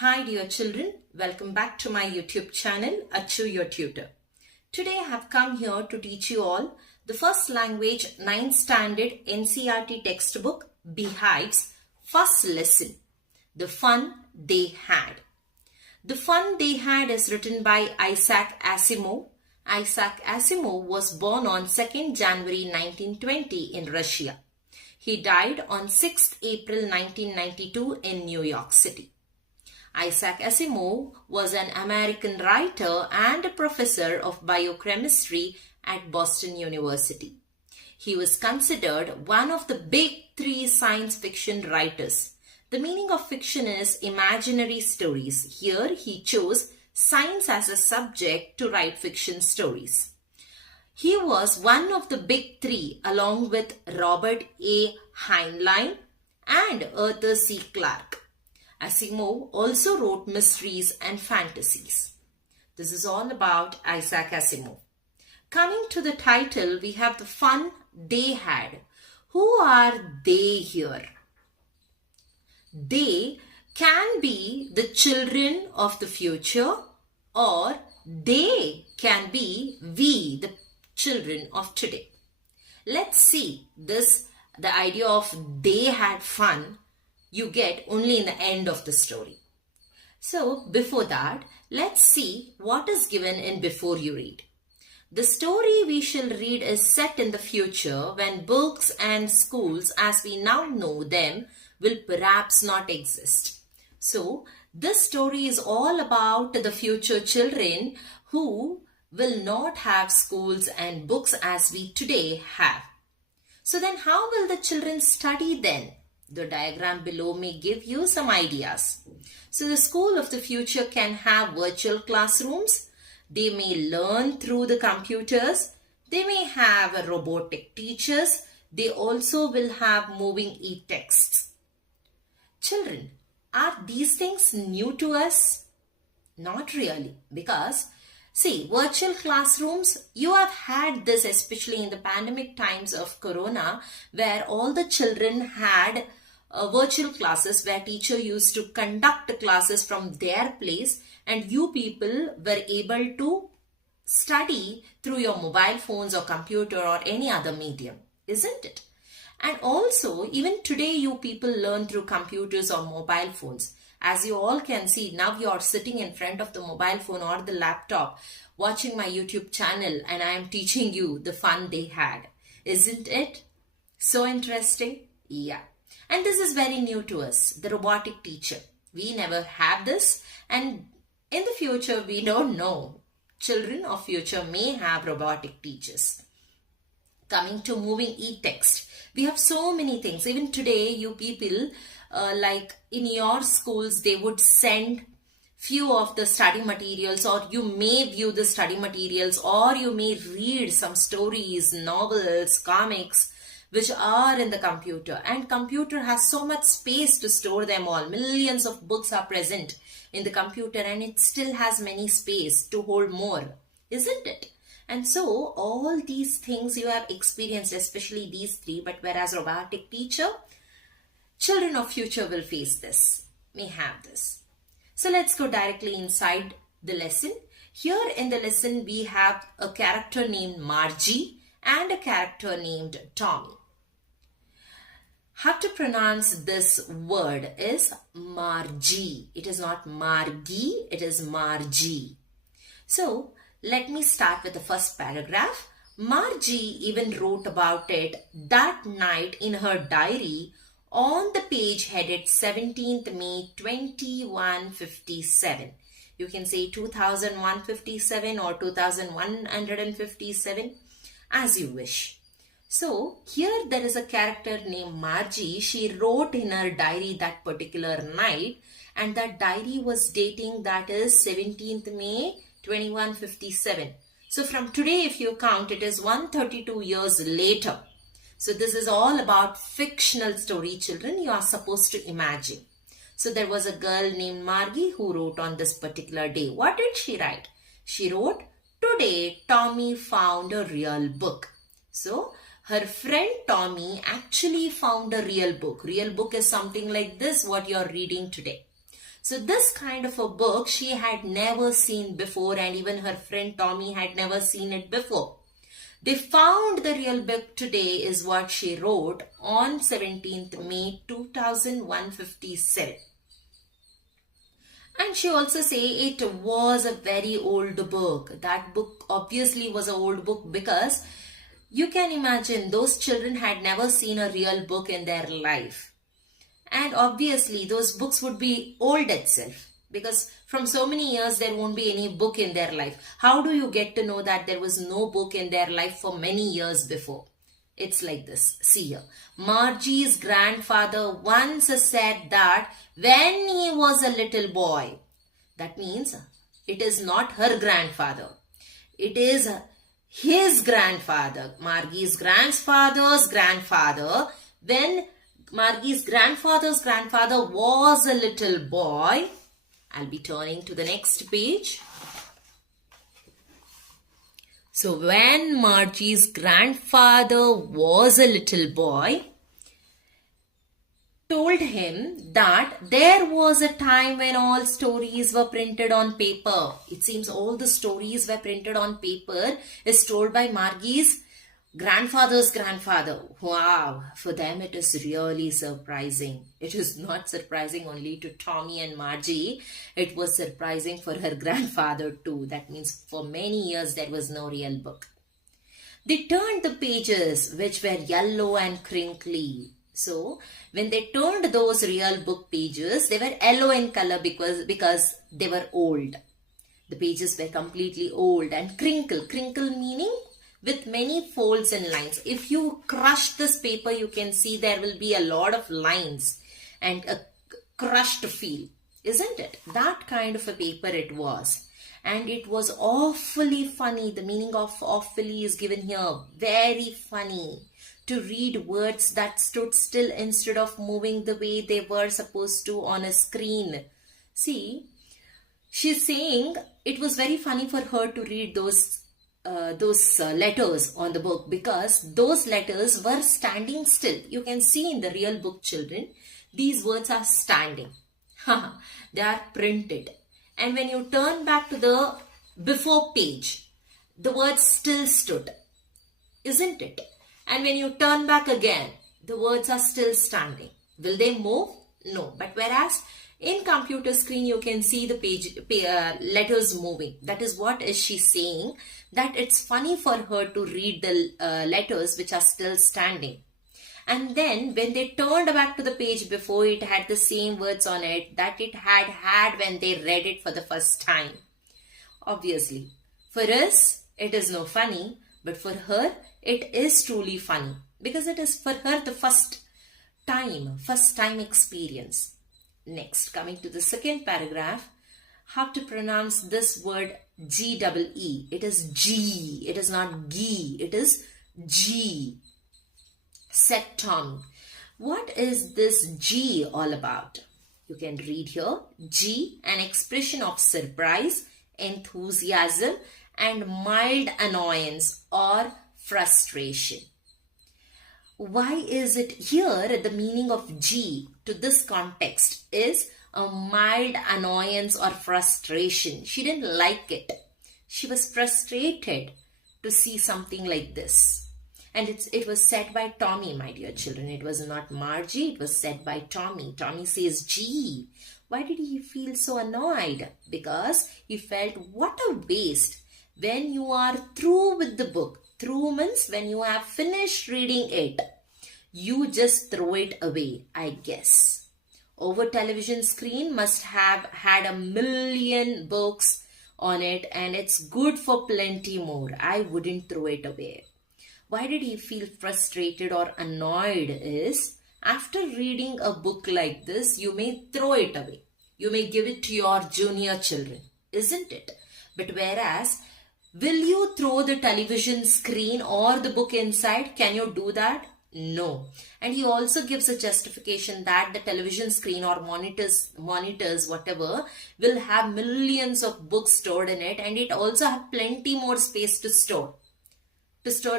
Hi dear children, welcome back to my YouTube channel, Achu Your Tutor. Today I have come here to teach you all the first language 9th standard NCERT textbook Beehive's first lesson, The Fun They Had. The Fun They Had is written by Isaac Asimov. Isaac Asimov was born on 2nd January 1920 in Russia. He died on 6th April 1992 in New York City. Isaac Asimov was an American writer and a professor of biochemistry at Boston University. He was considered one of the big three science fiction writers. The meaning of fiction is imaginary stories. Here he chose science as a subject to write fiction stories. He was one of the big three along with Robert A. Heinlein and Arthur C. Clarke. Asimov also wrote mysteries and fantasies. This is all about Isaac Asimov. Coming to the title, we have the fun they had. Who are they here? They can be the children of the future, or they can be we, the children of today. Let's see this, the idea of they had fun, you get only in the end of the story. So before that, let's see what is given in before you read. The story we shall read is set in the future when books and schools as we now know them will perhaps not exist. So this story is all about the future children who will not have schools and books as we today have. So then how will the children study then? The diagram below may give you some ideas. So the school of the future can have virtual classrooms. They may learn through the computers. They may have robotic teachers. They also will have moving e-texts. Children, are these things new to us? Not really, because see, virtual classrooms, you have had this especially in the pandemic times of Corona, where all the children had virtual classes where teacher used to conduct classes from their place and you people were able to study through your mobile phones or computer or any other medium, isn't it? And also, even today you people learn through computers or mobile phones. As you all can see, now you are sitting in front of the mobile phone or the laptop watching my YouTube channel and I am teaching you the fun they had. Isn't it? So interesting? Yeah. And this is very new to us, the robotic teacher. We never had this and in the future we don't know. Children of future may have robotic teachers. Coming to moving e-text, we have so many things. Even today you people like in your schools they would send few of the study materials, or you may view the study materials, or you may read some stories, novels, comics which are in the computer, and computer has so much space to store them all. Millions of books are present in the computer and it still has many space to hold more, isn't it? And so all these things you have experienced, especially these three, but whereas robotic teacher, children of future will face this, may have this. So let's go directly inside the lesson. Here in the lesson we have a character named Margie and a character named Tommy. How to pronounce this word is Margie. It is not Margie, it is Margie. So let me start with the first paragraph. Margie even wrote about it that night in her diary on the page headed 17th May 2157. You can say 2157 or 2157 as you wish. So here there is a character named Margie. She wrote in her diary that particular night and that diary was dating, that is 17th May 2157. So from today if you count, it is 132 years later. So this is all about fictional story, children. You are supposed to imagine. So there was a girl named Margie who wrote on this particular day. What did she write? She wrote, "Today Tommy found a real book." So her friend Tommy actually found a real book. Real book is something like this, what you are reading today. So this kind of a book she had never seen before, and even her friend Tommy had never seen it before. They found the real book today is what she wrote on 17th May 2157. And she also say it was a very old book. That book obviously was an old book because you can imagine those children had never seen a real book in their life. And obviously those books would be old itself, because from so many years there won't be any book in their life. How do you get to know that there was no book in their life for many years before? It's like this. See here. Margie's grandfather once said that when he was a little boy, that means it is not her grandfather. It is his grandfather. Margie's grandfather's grandfather. When Margie's grandfather's grandfather was a little boy. I'll be turning to the next page. So when Margie's grandfather was a little boy, told him that there was a time when all stories were printed on paper. It seems all the stories were printed on paper is told by Margie's grandfather's grandfather. Wow, for them it is really surprising. It is not surprising only to Tommy and Margie. It was surprising for her grandfather too. That means for many years there was no real book. They turned the pages which were yellow and crinkly. So when they turned those real book pages, they were yellow in color because they were old. The pages were completely old, and crinkle meaning with many folds and lines. If you crush this paper, you can see there will be a lot of lines and a crushed feel, isn't it? That kind of a paper it was. And it was awfully funny. The meaning of awfully is given here. Very funny. To read words that stood still instead of moving the way they were supposed to on a screen. See, she's saying it was very funny for her to read those letters on the book, because those letters were standing still. You can see in the real book, children, these words are standing. They are printed. And when you turn back to the before page, the words still stood, isn't it? And when you turn back again, the words are still standing. Will they move? No. But whereas in computer screen, you can see the letters moving. That is what is she saying, that it's funny for her to read the letters which are still standing. And then when they turned back to the page before, it had the same words on it that it had when they read it for the first time. Obviously, for us, it is no funny, but for her, it is truly funny, because it is for her the first time experience. Next, coming to the second paragraph, how to pronounce this word G-E-E. It is G. It is not G. It is G. Said Tommy. What is this G all about? You can read here. G, an expression of surprise, enthusiasm, and mild annoyance or frustration. Why is it here the meaning of G to this context is a mild annoyance or frustration? She didn't like it. She was frustrated to see something like this. And it was said by Tommy, my dear children. It was not Margie. It was said by Tommy. Tommy says, gee, why did he feel so annoyed? Because he felt, what a waste. When you are through with the book, through means when you have finished reading it, you just throw it away, I guess. Over television screen must have had 1 million books on it, and it's good for plenty more. I wouldn't throw it away. Why did he feel frustrated or annoyed is, after reading a book like this, you may throw it away. You may give it to your junior children, isn't it? But whereas, will you throw the television screen or the book inside? Can you do that? No. And he also gives a justification that the television screen or monitors, whatever, will have millions of books stored in it, and it also have plenty more space to store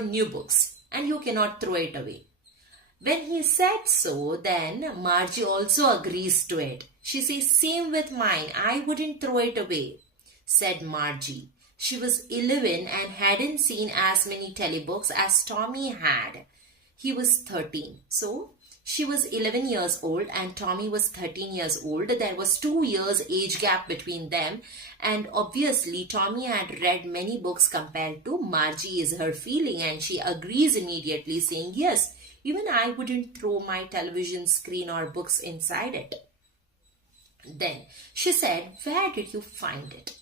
new books, and you cannot throw it away. When he said so, then Margie also agrees to it. She says, "Same with mine. I wouldn't throw it away," said Margie. She was 11 and hadn't seen as many telebooks as Tommy had. He was 13. So, she was 11 years old and Tommy was 13 years old. There was 2 years age gap between them, and obviously Tommy had read many books compared to Margie, is her feeling, and she agrees immediately, saying, "Yes, even I wouldn't throw my television screen or books inside it." Then she said, "Where did you find it?"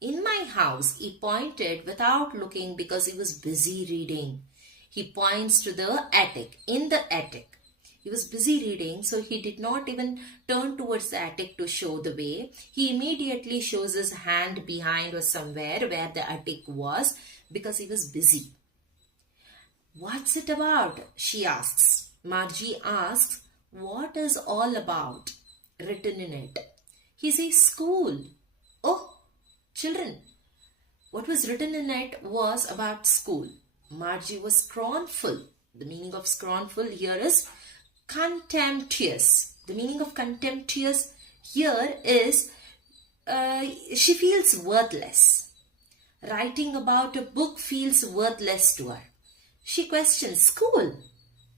"In my house," he pointed without looking because he was busy reading. He points to the attic. "In the attic." He was busy reading, so he did not even turn towards the attic to show the way. He immediately shows his hand behind or somewhere where the attic was because he was busy. "What's it about?" she asks. Margie asks, "What is all about written in it?" He says, "School." "Oh, children." What was written in it was about school. Margie was scornful. The meaning of scornful here is contemptuous. The meaning of contemptuous here is she feels worthless. Writing about a book feels worthless to her. She questions, "School?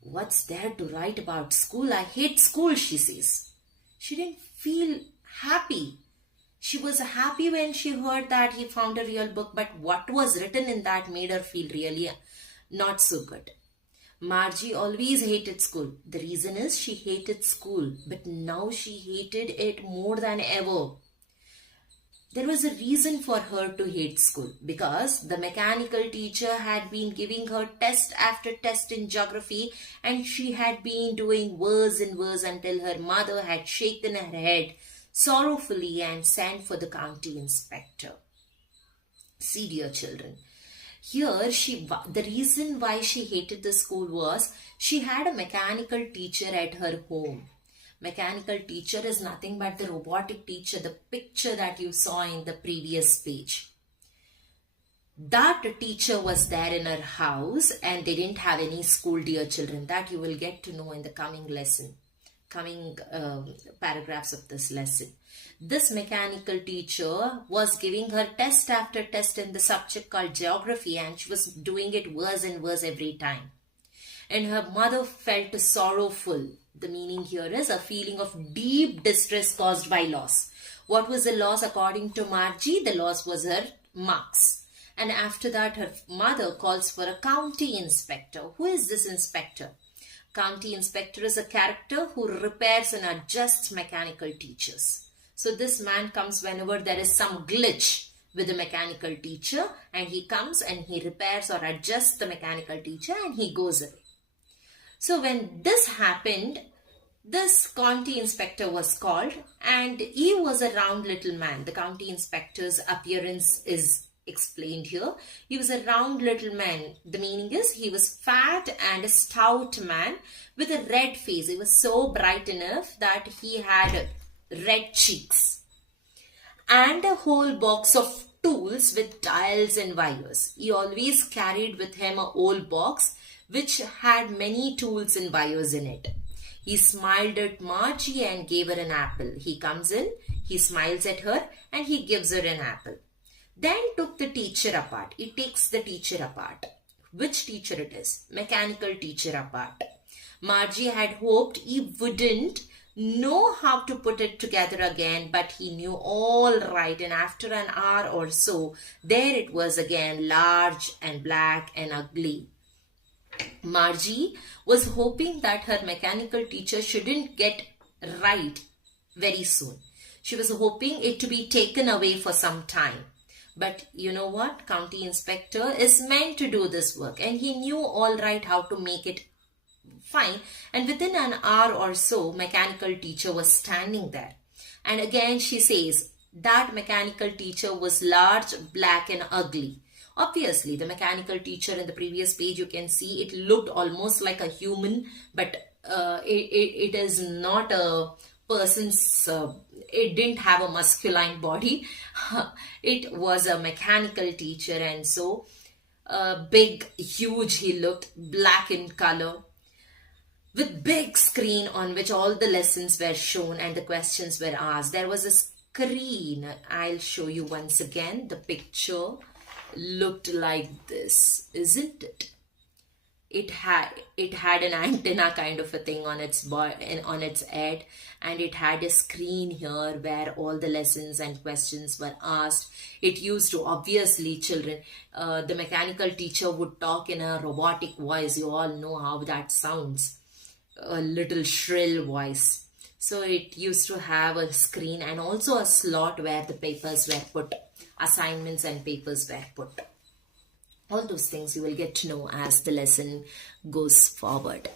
What's there to write about school? I hate school," she says. She didn't feel happy. She was happy when she heard that he found a real book, but what was written in that made her feel really not so good. Margie always hated school. The reason is she hated school, but now she hated it more than ever. There was a reason for her to hate school, because the mechanical teacher had been giving her test after test in geography, and she had been doing worse and worse until her mother had shaken her head sorrowfully and sent for the county inspector. See, dear children, here the reason why she hated the school was she had a mechanical teacher at her home. Mechanical teacher is nothing but the robotic teacher, the picture that you saw in the previous page. That teacher was there in her house and they didn't have any school, dear children. That you will get to know in the coming lesson, coming paragraphs of this lesson. This mechanical teacher was giving her test after test in the subject called geography, and she was doing it worse and worse every time. And her mother felt sorrowful. The meaning here is a feeling of deep distress caused by loss. What was the loss according to Margie? The loss was her marks. And after that, her mother calls for a county inspector. Who is this inspector? County inspector is a character who repairs and adjusts mechanical teachers. So this man comes whenever there is some glitch with the mechanical teacher, and he comes and he repairs or adjusts the mechanical teacher and he goes away. So when this happened, this county inspector was called, and he was a round little man. The county inspector's appearance is explained here. He was a round little man. The meaning is he was fat and a stout man with a red face. He was so bright enough that he had red cheeks and a whole box of tools with dials and wires. He always carried with him a old box which had many tools and wires in it. He smiled at Margie and gave her an apple. He comes in, he smiles at her and he gives her an apple. Then took the teacher apart. He takes the teacher apart. Which teacher it is? Mechanical teacher apart. Margie had hoped he wouldn't know how to put it together again, but he knew all right, and after an hour or so, there it was again, large and black and ugly. Margie was hoping that her mechanical teacher shouldn't get right very soon. She was hoping it to be taken away for some time. But you know what? County inspector is meant to do this work, and he knew all right how to make it fine. And within an hour or so, mechanical teacher was standing there. And again she says that mechanical teacher was large, black and ugly. Obviously, the mechanical teacher in the previous page, you can see it looked almost like a human, but it is not a person's, it didn't have a masculine body. It was a mechanical teacher, and so big, huge he looked, black in color. with big screen on which all the lessons were shown and the questions were asked. There was a screen. I'll show you once again. The picture looked like this, isn't it? It had an antenna kind of a thing on its on its head, and it had a screen here where all the lessons and questions were asked. It used to, obviously, children, the mechanical teacher would talk in a robotic voice. You all know how that sounds, a little shrill voice. So it used to have a screen and also a slot where the papers were put, assignments and papers were put. All those things you will get to know as the lesson goes forward.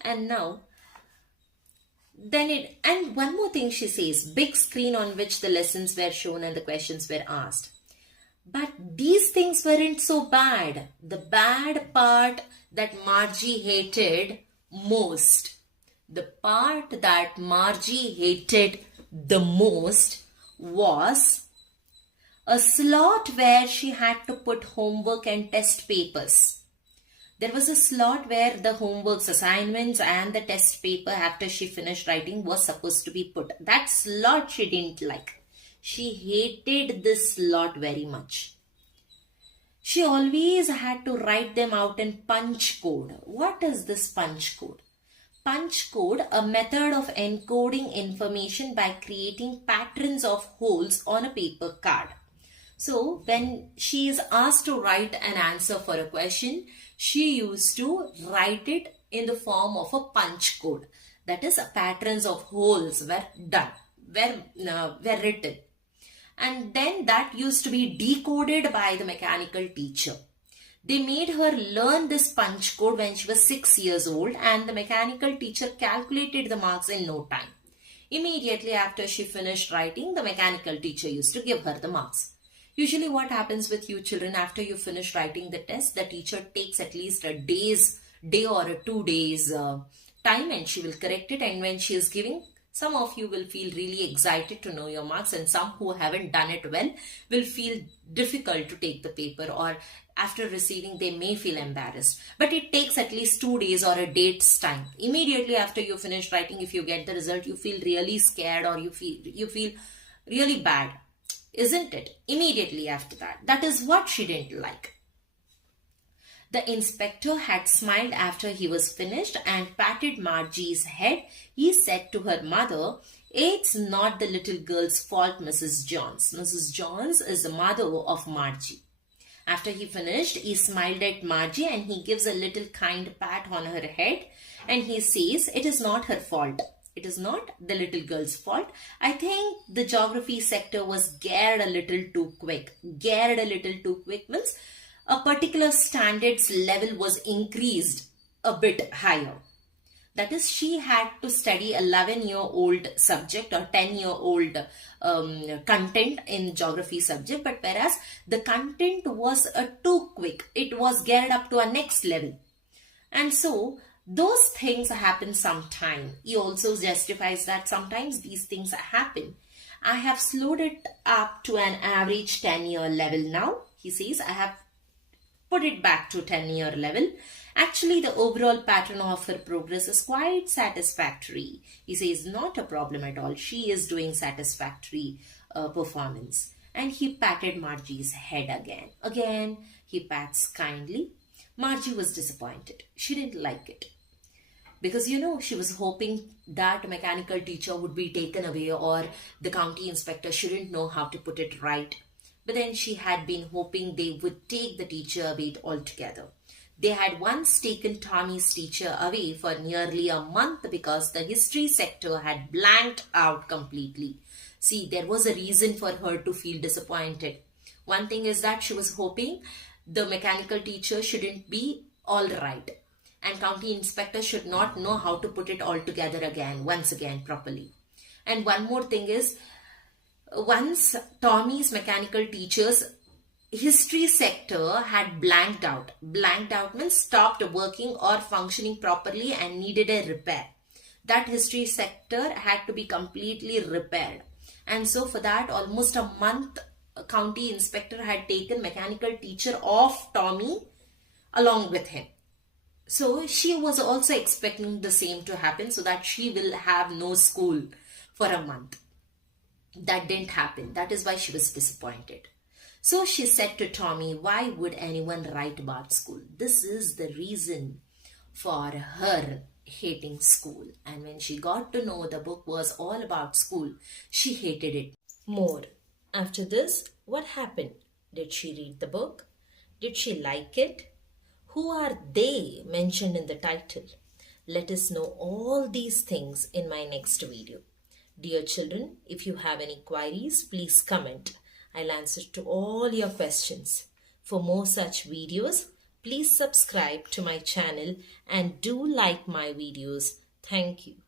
And now, and one more thing she says, big screen on which the lessons were shown and the questions were asked. But these things weren't so bad. The bad part that Margie hated most, the part that Margie hated the most was a slot where she had to put homework and test papers. There was a slot where the homeworks, assignments and the test paper after she finished writing was supposed to be put. That slot she didn't like. She hated this slot very much. She always had to write them out in punch code. What is this punch code? Punch code, a method of encoding information by creating patterns of holes on a paper card. So when she is asked to write an answer for a question, she used to write it in the form of a punch code. That is, patterns of holes were written. And then that used to be decoded by the mechanical teacher. They made her learn this punch code when she was 6 years old, and the mechanical teacher calculated the marks in no time. Immediately after she finished writing, the mechanical teacher used to give her the marks. Usually what happens with you children, after you finish writing the test, the teacher takes at least a day or a 2 days time, and she will correct it. And when she is giving, some of you will feel really excited to know your marks, and some who haven't done it well will feel difficult to take the paper, or after receiving they may feel embarrassed. But it takes at least 2 days or a day's time. Immediately after you finish writing, if you get the result, you feel really scared, or you feel really bad, isn't it? Immediately after that. That is what she didn't like. The inspector had smiled after he was finished and patted Margie's head. He said to her mother, "It's not the little girl's fault, Mrs. Johns." Mrs. Johns is the mother of Margie. After he finished, he smiled at Margie and he gives a little kind pat on her head, and he says, "It is not her fault. It is not the little girl's fault. I think the geography sector was geared a little too quick." Geared a little too quick means a particular standards level was increased a bit higher. That is, she had to study 11-year-old subject or 10-year-old content in geography subject, but whereas the content was too quick, it was geared up to a next level. And so those things happen sometime. He also justifies that sometimes these things happen. I have slowed it up to an average 10-year level now. He says, I have put it back to 10-year level. Actually, the overall pattern of her progress is quite satisfactory. He says, not a problem at all. She is doing satisfactory performance. And he patted Margie's head again. Again, he pats kindly. Margie was disappointed. She didn't like it. Because, she was hoping that mechanical teacher would be taken away, or the county inspector shouldn't know how to put it right. But then she had been hoping they would take the teacher away altogether. They had once taken Tommy's teacher away for nearly a month because the history sector had blanked out completely. See, there was a reason for her to feel disappointed. One thing is that she was hoping the mechanical teacher shouldn't be all right, and county inspector should not know how to put it all together once again properly. And one more thing is, once Tommy's mechanical teacher's history sector had blanked out. Blanked out means stopped working or functioning properly and needed a repair. That history sector had to be completely repaired. And so for that, almost a month, a county inspector had taken mechanical teacher of Tommy along with him. So she was also expecting the same to happen so that she will have no school for a month. That didn't happen. That is why she was disappointed. So she said to Tommy, why would anyone write about school? This is the reason for her hating school. And when she got to know the book was all about school, she hated it more. After this, what happened? Did she read the book? Did she like it? Who are they mentioned in the title? Let us know all these things in my next video. Dear children, if you have any queries, please comment. I'll answer to all your questions. For more such videos, please subscribe to my channel and do like my videos. Thank you.